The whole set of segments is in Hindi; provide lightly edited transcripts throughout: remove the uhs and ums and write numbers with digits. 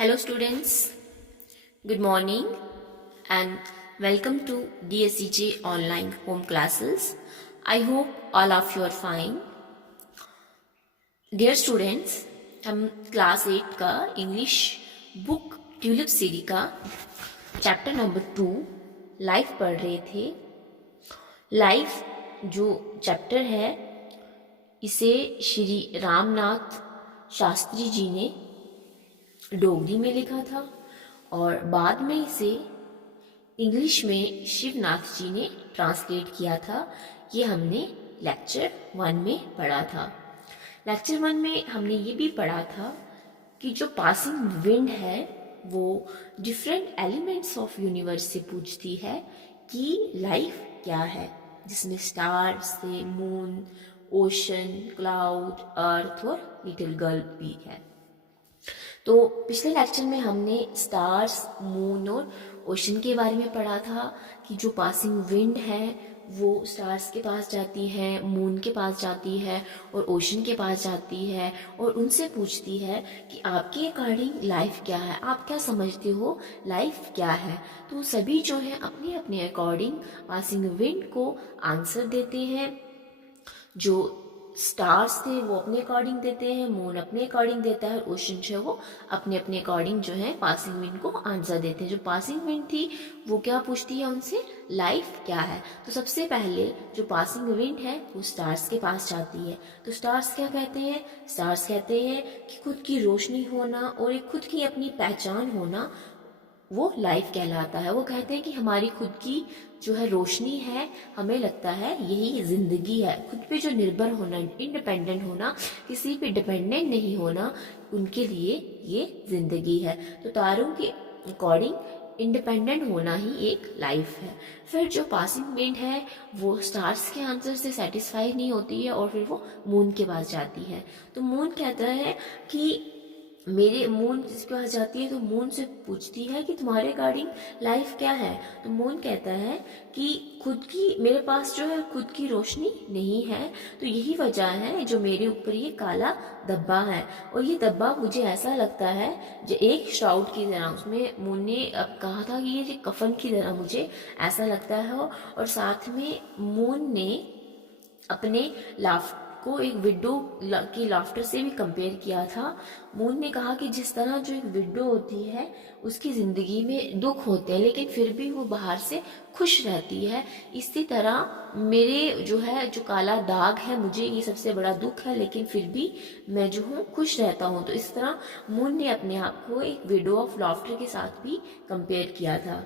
Hello students, good morning and welcome to DSCJ online home classes. I hope all of you are fine. Dear students, हम क्लास 8 का इंग्लिश बुक ट्यूलिप सीरीज का चैप्टर नंबर 2 लाइफ पढ़ रहे थे। लाइफ जो चैप्टर है इसे श्री रामनाथ शास्त्री जी ने डोगरी में लिखा था और बाद में इसे इंग्लिश में शिवनाथ जी ने ट्रांसलेट किया था। ये हमने लेक्चर 1 में पढ़ा था। लेक्चर 1 में हमने ये भी पढ़ा था कि जो पासिंग विंड है वो डिफरेंट एलिमेंट्स ऑफ यूनिवर्स से पूछती है कि लाइफ क्या है, जिसमें स्टार्स से मून, ओशन, क्लाउड, अर्थ और लिटिल गर्ल भी है। तो पिछले लेक्चर में हमने स्टार्स, मून और ओशन के बारे में पढ़ा था कि जो पासिंग विंड है वो स्टार्स के पास जाती है, मून के पास जाती है और ओशन के पास जाती है और उनसे पूछती है कि आपके अकॉर्डिंग लाइफ क्या है, आप क्या समझते हो लाइफ क्या है। तो सभी जो है अपने अपने अकॉर्डिंग पासिंग विंड को आंसर देते हैं। जो स्टार्स थे वो अपने अकॉर्डिंग देते हैं, मून अपने अकॉर्डिंग देता है, ओशन जो है वो अपने अपने अकॉर्डिंग जो है पासिंग विंड को आंसर देते हैं। जो पासिंग विंड थी वो क्या पूछती है उनसे, लाइफ क्या है। तो सबसे पहले जो पासिंग विंड है वो स्टार्स के पास जाती है। तो स्टार्स क्या कहते हैं, स्टार्स कहते हैं कि खुद की रोशनी होना और एक खुद की अपनी पहचान होना वो लाइफ कहलाता है। वो कहते हैं कि हमारी खुद की जो है रोशनी है, हमें लगता है यही जिंदगी है। खुद पे जो निर्भर होना, इंडिपेंडेंट होना, किसी पे डिपेंडेंट नहीं होना, उनके लिए ये जिंदगी है। तो तारों के अकॉर्डिंग इंडिपेंडेंट होना ही एक लाइफ है। फिर जो पासिंग विंड है वो स्टार्स के आंसर से सेटिस्फाई नहीं होती है और फिर वो मून के पास जाती है। तो मून कहता है कि मेरे मून जिसके पास जाती है तो मून से पूछती है कि तुम्हारे अकॉर्डिंग लाइफ क्या है। तो मून कहता है कि खुद की, मेरे पास जो है खुद की रोशनी नहीं है, तो यही वजह है जो मेरे ऊपर ये काला धब्बा है। और ये धब्बा मुझे ऐसा लगता है जो एक श्राउड की तरह, उसमें मून ने अब कहा था कि ये कफन की तरह मुझे ऐसा लगता है। और साथ में मून ने अपने लाफ को एक विडो की लाफ्टर से भी कंपेयर किया था। मून ने कहा कि जिस तरह जो एक विडो होती है उसकी जिंदगी में दुख होते हैं लेकिन फिर भी वो बाहर से खुश रहती है, इसी तरह मेरे जो है जो काला दाग है, मुझे ये सबसे बड़ा दुख है लेकिन फिर भी मैं जो हूँ खुश रहता हूँ। तो इस तरह मून ने अपने आप को एक विडो ऑफ लाफ्टर के साथ भी कंपेयर किया था।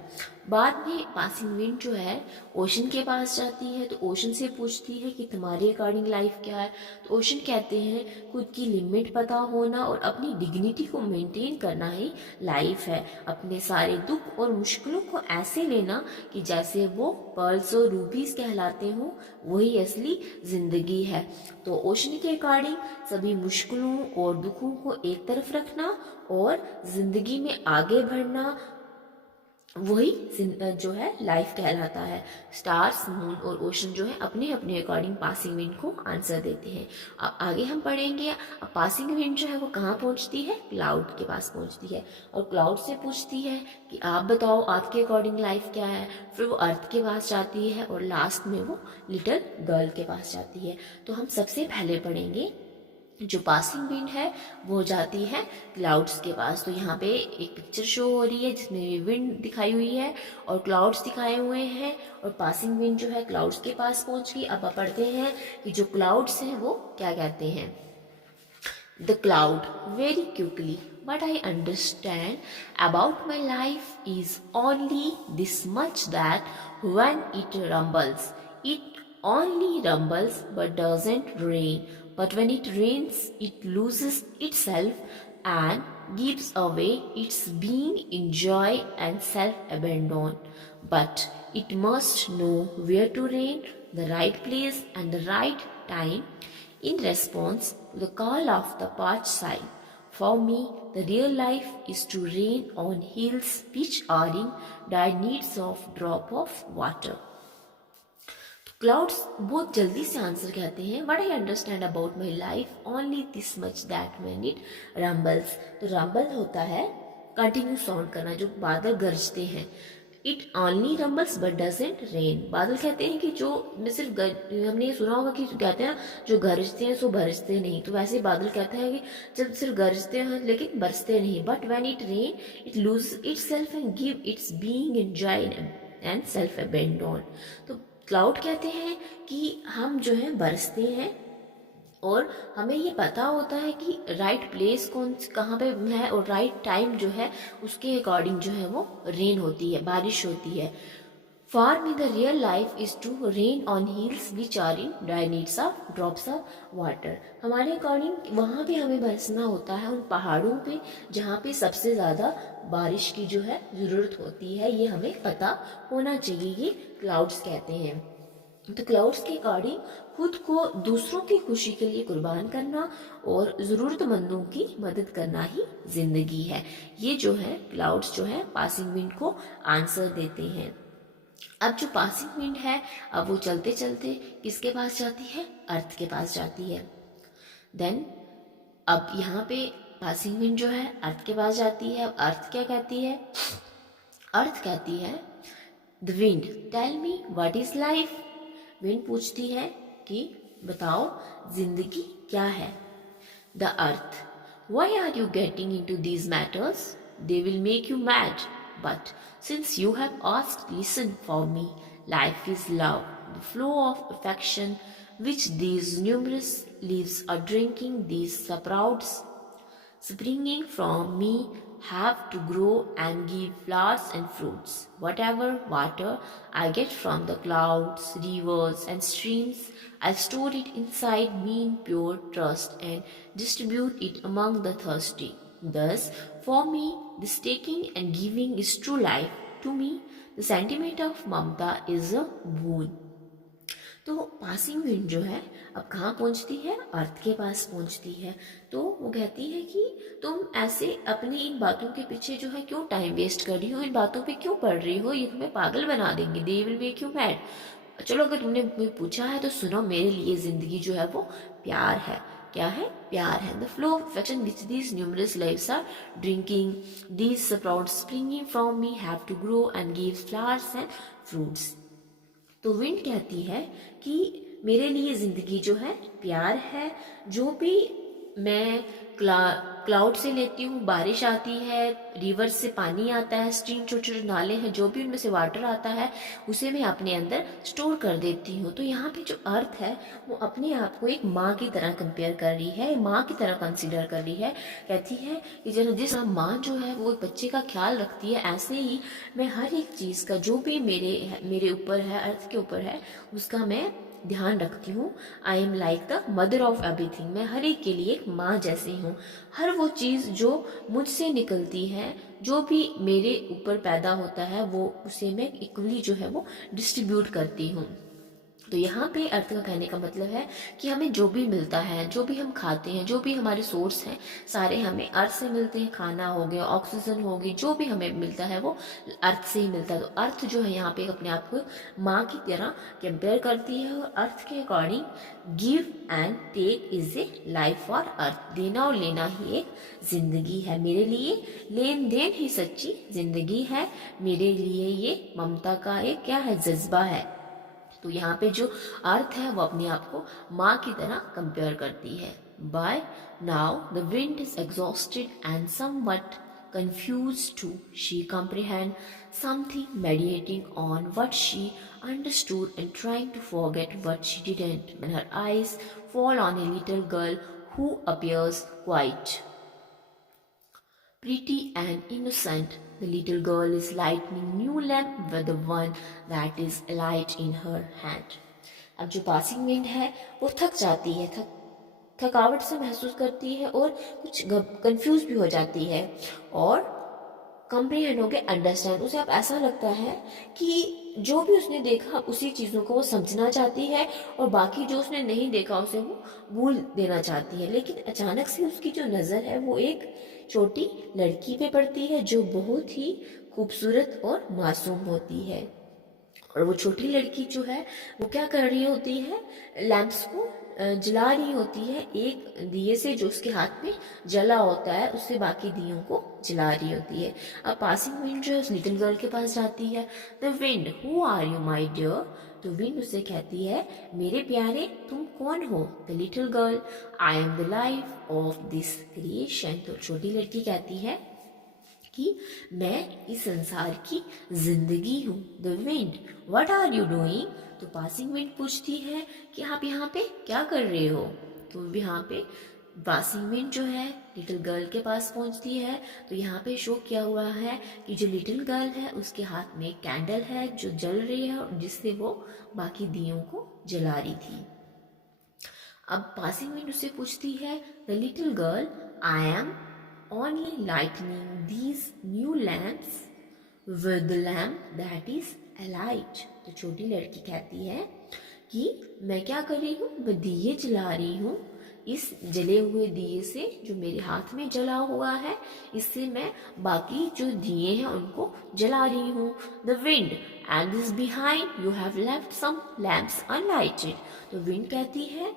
बाद में पासिंग विंड जो है ओशन के पास जाती है। तो ओशन से पूछती है कि तुम्हारे अकॉर्डिंग लाइफ क्या है। तो ओशन कहते हैं खुद की लिमिट पता होना और अपनी डिग्निटी को मेंटेन करना ही लाइफ है। अपने सारे दुख और मुश्किलों को ऐसे लेना कि जैसे वो पर्ल्स और रूबीज कहलाते हों, वही असली जिंदगी है। तो ओशन के अकॉर्डिंग सभी मुश्किलों और दुखों को एक तरफ रखना और जिंदगी में आगे बढ़ना, वही जो है लाइफ कहलाता है। स्टार्स, मून और ओशन जो है अपने अपने अकॉर्डिंग पासिंग विंड को आंसर देते हैं। अब आगे हम पढ़ेंगे। अब पासिंग विंड जो है वो कहाँ पहुंचती है, क्लाउड के पास पहुंचती है और क्लाउड से पूछती है कि आप बताओ आपके अकॉर्डिंग लाइफ क्या है। फिर वो अर्थ के पास जाती है और लास्ट में वो लिटिल गर्ल के पास जाती है। तो हम सबसे पहले पढ़ेंगे जो पासिंग विंड है वो जाती है क्लाउड्स के पास। तो यहाँ पे एक पिक्चर शो हो रही है जिसमें विंड दिखाई हुई है और क्लाउड्स दिखाए हुए हैं और पासिंग विंड जो है क्लाउड्स के पास पहुंच गई। अब आप पढ़ते हैं कि जो क्लाउड्स हैं वो क्या कहते हैं। The cloud very quickly what I understand about my life is only this much that when it rumbles, it only rumbles but doesn't rain. But when it rains, it loses itself and gives away its being in joy and self-abandon. But it must know where to rain, the right place and the right time in response to the call of the parched side. For me, the real life is to rain on hills which are in dire needs of drop of water. Clouds बहुत जल्दी से आंसर कहते हैं, what I understand about my life only this much that when it rumbles. तो रंबल होता है कंटिन्यू साउंड करना, जो बादल गरजते हैं। It only rumbles but doesn't rain. बादल कहते हैं कि जो में सिर्फ हमने ये सुना होगा कि कहते हैं ना, जो गरजते हैं सो बरसते नहीं, तो वैसे बादल कहते हैं कि जब सिर्फ गरजते हैं लेकिन बरसते नहीं। But when it rain it lose it self and give its being and Joy and self abandon. तो क्लाउड कहते हैं कि हम जो है बरसते हैं और हमें ये पता होता है कि राइट प्लेस कहाँ पे है और राइट टाइम जो है उसके अकॉर्डिंग जो है वो रेन होती है, बारिश होती है। For me the real life is to rain on hills which are in dry needs of drops of water. हमारे अकॉर्डिंग वहाँ पे हमें बरसना होता है उन पहाड़ों पे जहाँ पे सबसे ज़्यादा बारिश की जो है ज़रूरत होती है। ये हमें पता होना चाहिए, ये क्लाउड्स कहते हैं। तो क्लाउड्स के अकॉर्डिंग खुद को दूसरों की खुशी के लिए कुर्बान करना और ज़रूरतमंदों की मदद करना ही जिंदगी है। ये जो है क्लाउड्स जो है पासिंग विंड को आंसर देते हैं। अब जो पासिंग विंड है अब वो चलते चलते किसके पास जाती है? अर्थ के पास जाती है। देन अब यहाँ पे पासिंग विंड जो है अर्थ के पास जाती है। अब अर्थ क्या कहती है? अर्थ कहती है the wind tell me what is life. Wind पूछती है कि बताओ जिंदगी क्या है। The earth why are you getting into these matters, they will make you mad, but since you have asked listen for me, life is love, the flow of affection which these numerous leaves are drinking, these sprouts springing from me have to grow and give flowers and fruits. Whatever water I get from the clouds, rivers, and streams, I store it inside me in pure trust and distribute it among the thirsty. Thus, for me, this taking and giving is true life. To me, the sentiment of Mamta is a boon. तो पासिंग विंड जो है अब कहाँ पहुँचती है? अर्थ के पास पहुँचती है। तो वो कहती है कि तुम ऐसे अपनी इन बातों के पीछे जो है क्यों टाइम वेस्ट कर रही हो, इन बातों पे क्यों पढ़ रही हो, ये तुम्हें पागल बना देंगे, दे विल मेक यू मैड। चलो अगर तुमने पूछा है तो सुनो, मेरे लिए जिंदगी जो है वो प्यार है। क्या है? प्यार है। The flow of affection which these numerous lives are drinking, these sprouts springing from me have to grow and give flowers and fruits. तो विंड कहती है कि मेरे लिए ज़िंदगी जो है प्यार है। जो भी मैं क्लाउड से लेती हूँ, बारिश आती है, रिवर से पानी आता है, स्ट्रीम छोटे छोटे नाले हैं, जो भी उनमें से वाटर आता है उसे मैं अपने अंदर स्टोर कर देती हूँ। तो यहाँ पे जो अर्थ है वो अपने आप को एक माँ की तरह कंपेयर कर रही है, माँ की तरह कंसीडर कर रही है। कहती है कि जिस माँ जो है वो बच्चे का ख्याल रखती है, ऐसे ही मैं हर एक चीज़ का जो भी मेरे ऊपर है, अर्थ के ऊपर है, उसका मैं ध्यान रखती हूँ। I am like the mother of everything. मैं हर एक के लिए एक माँ जैसी हूँ। हर वो चीज़ जो मुझसे निकलती है, जो भी मेरे ऊपर पैदा होता है, वो उसे मैं इक्वली जो है वो डिस्ट्रीब्यूट करती हूँ। तो यहाँ पे अर्थ का कहने का मतलब है कि हमें जो भी मिलता है, जो भी हम खाते हैं, जो भी हमारे सोर्स हैं, सारे हमें अर्थ से मिलते हैं। खाना हो गया, ऑक्सीजन होगी, जो भी हमें मिलता है वो अर्थ से ही मिलता है। तो अर्थ जो है यहाँ पे अपने आप को माँ की तरह कंपेयर करती है और अर्थ के according give and take is a life for earth. देना और लेना ही एक जिंदगी है। मेरे लिए लेन देन ही सच्ची जिंदगी है। मेरे लिए ये ममता का एक क्या है? जज्बा है। तो यहाँ पे जो अर्थ है वो अपने आप को माँ की तरह कंपेयर करती है। By now the wind is exhausted and somewhat confused too. She comprehend something meditating on what she understood and trying to forget what she didn't, when her eyes fall on a little girl who appears quite pretty and innocent. The little girl is lighting new lamp with the one that is alight in her hand. अब जो पासिंग विंड है वो थक जाती है, थकावट से महसूस करती है और कुछ कंफ्यूज भी हो जाती है और कॉम्प्रिहेंड हो गया अंडरस्टैंड। उसे अब ऐसा लगता है कि जो भी उसने देखा उसी चीज़ों को वो समझना चाहती है और बाकी जो उसने नहीं देखा उसे वो भूल देना चाहती है। लेकिन अचानक से उसकी जो नज़र है वो एक छोटी लड़की पे पड़ती है जो बहुत ही खूबसूरत और मासूम होती है। और वो छोटी लड़की जो है वो क्या कर रही होती है, लैंप्स को जला रही होती है, एक दिए से जो उसके हाथ में जला होता है उससे बाकी दियों को जला रही होती है। अब पासिंग विंड जो है उस लिटिल गर्ल के पास जाती है। The wind, who are you my dear? तो विंड उसे कहती है, मेरे प्यारे तुम कौन हो? The little girl, I am the life of this creation. तो छोटी लड़की कहती है कि मैं इस संसार की जिंदगी हूँ। The wind, what are you doing? तो पासिंग विंड पूछती है कि आप यहाँ पे क्या कर रहे हो? तो यहाँ पे पासिंग विंड जो है लिटिल गर्ल के पास पहुंचती है। तो यहाँ पे शो किया हुआ है कि जो लिटिल गर्ल है उसके हाथ में एक कैंडल है जो जल रही है और जिससे वो बाकी दियों को जला रही थी। अब पासिंग विंड उससे पूछती है, the little girl, I M only lightening these new lamps with the lamp that is alight। तो छोटी लड़की कहती है कि मैं क्या कर रही हूँ, मैं दिए जला रही हूँ, इस जले हुए दिए से जो मेरे हाथ में जला हुआ है इससे मैं बाकी जो दिए हैं उनको जला रही हूँ। The wind, and this behind you have left some lamps unlighted. तो विंड कहती है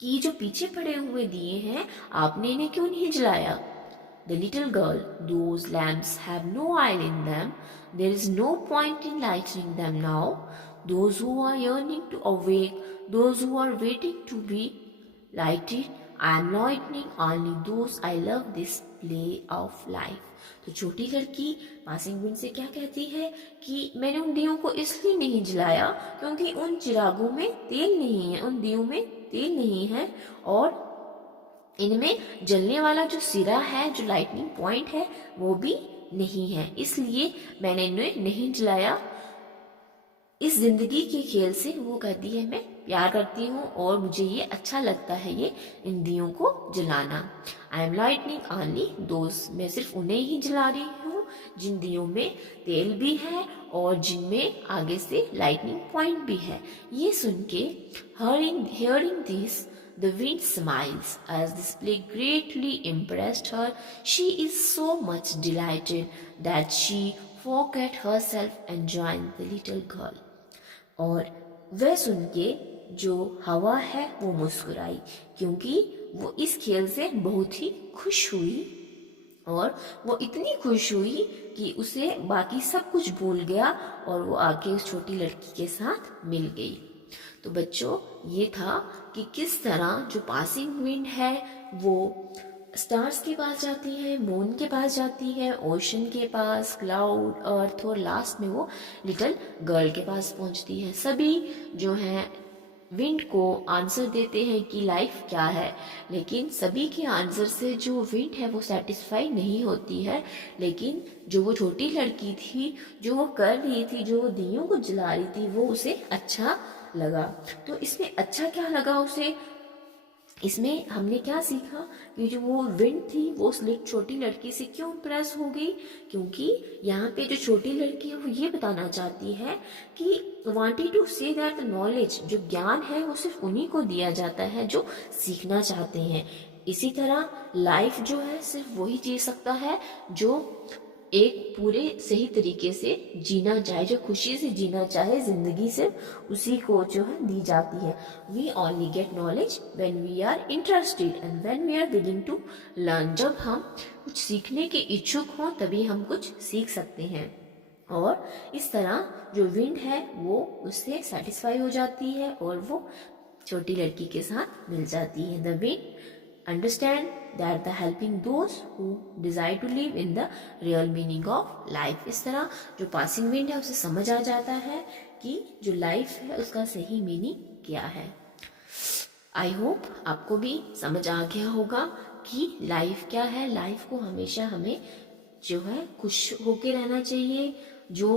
कि जो पीछे पड़े हुए दिए हैं आपने इन्हें क्यों नहीं जलाया? The little girl, those lamps have no oil in them. There is no point in lighting them now. Those who are yearning to awake, those who are waiting to be lighted, I am lightening only those I love this play of life। तो छोटी लड़की पासिंग विंड से क्या कहती है कि मैंने उन दियों को इसलिए नहीं जलाया क्योंकि उन चिरागों में तेल नहीं है, उन दियों में तेल नहीं है और इनमें जलने वाला जो सिरा है, जो लाइटनिंग पॉइंट है वो भी नहीं है, इसलिए मैंने इन्हें नहीं जलाया। इस जिंदगी के खेल से वो कहती है मैं प्यार करती हूँ और मुझे ये अच्छा लगता है ये इन दियों को जलाना। I am lightning only those, मैं सिर्फ उन्हें ही जला रही हूँ जिन दियों में तेल भी है और जिनमें आगे से लाइटनिंग पॉइंट भी है। ये सुन के hearing this, the wind smiles as this play greatly impressed her. She is so much delighted that she forgot herself and joined the little girl। और वह सुन के जो हवा है वो मुस्कुराई क्योंकि वो इस खेल से बहुत ही खुश हुई और वो इतनी खुश हुई कि उसे बाकी सब कुछ भूल गया और वो आके उस छोटी लड़की के साथ मिल गई। तो बच्चों ये था कि किस तरह जो पासिंग विंड है वो स्टार्स के पास जाती है, मून के पास जाती है, ओशन के पास, क्लाउड, अर्थ और लास्ट में वो लिटिल गर्ल के पास पहुंचती है। सभी जो हैं विंड को आंसर देते हैं कि लाइफ क्या है, लेकिन सभी के आंसर से जो विंड है वो सेटिस्फाई नहीं होती है। लेकिन जो वो छोटी लड़की थी जो वो कर रही थी, जो वो दियों को जला रही थी, वो उसे अच्छा लगा। तो इसमें अच्छा क्या लगा उसे, इसमें हमने क्या सीखा कि जो वो विंड थी वो उस छोटी लड़की से क्यों इम्प्रेस हो गई, क्योंकि यहाँ पे जो छोटी लड़की है वो ये बताना चाहती है कि wanted to say that knowledge, जो ज्ञान है वो सिर्फ उन्हीं को दिया जाता है जो सीखना चाहते हैं। इसी तरह लाइफ जो है सिर्फ वही जी सकता है जो एक पूरे सही तरीके से जीना चाहे, जो खुशी से जीना चाहे जिंदगी, सिर्फ उसी को जो है दी जाती है। We only get knowledge when we are interested and when we are willing to learn. जब हम कुछ सीखने के इच्छुक हों तभी हम कुछ सीख सकते हैं। और इस तरह जो विंड है वो उससे सेटिस्फाई हो जाती है और वो छोटी लड़की के साथ मिल जाती है। The wind understand that the helping those who desire to live in the real meaning of life। इस तरह जो पासिंग विंड है उसे समझ आ जाता है कि जो लाइफ है उसका सही मीनिंग क्या है। आई होप आपको भी समझ आ गया होगा कि लाइफ क्या है। लाइफ को हमेशा हमें जो है खुश होके रहना चाहिए, जो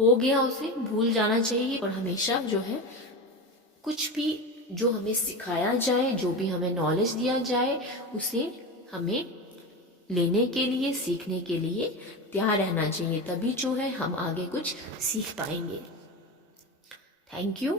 हो गया उसे भूल जाना चाहिए और हमेशा जो है कुछ भी जो हमें सिखाया जाए, जो भी हमें नॉलेज दिया जाए उसे हमें लेने के लिए, सीखने के लिए तैयार रहना चाहिए, तभी जो है हम आगे कुछ सीख पाएंगे। Thank you.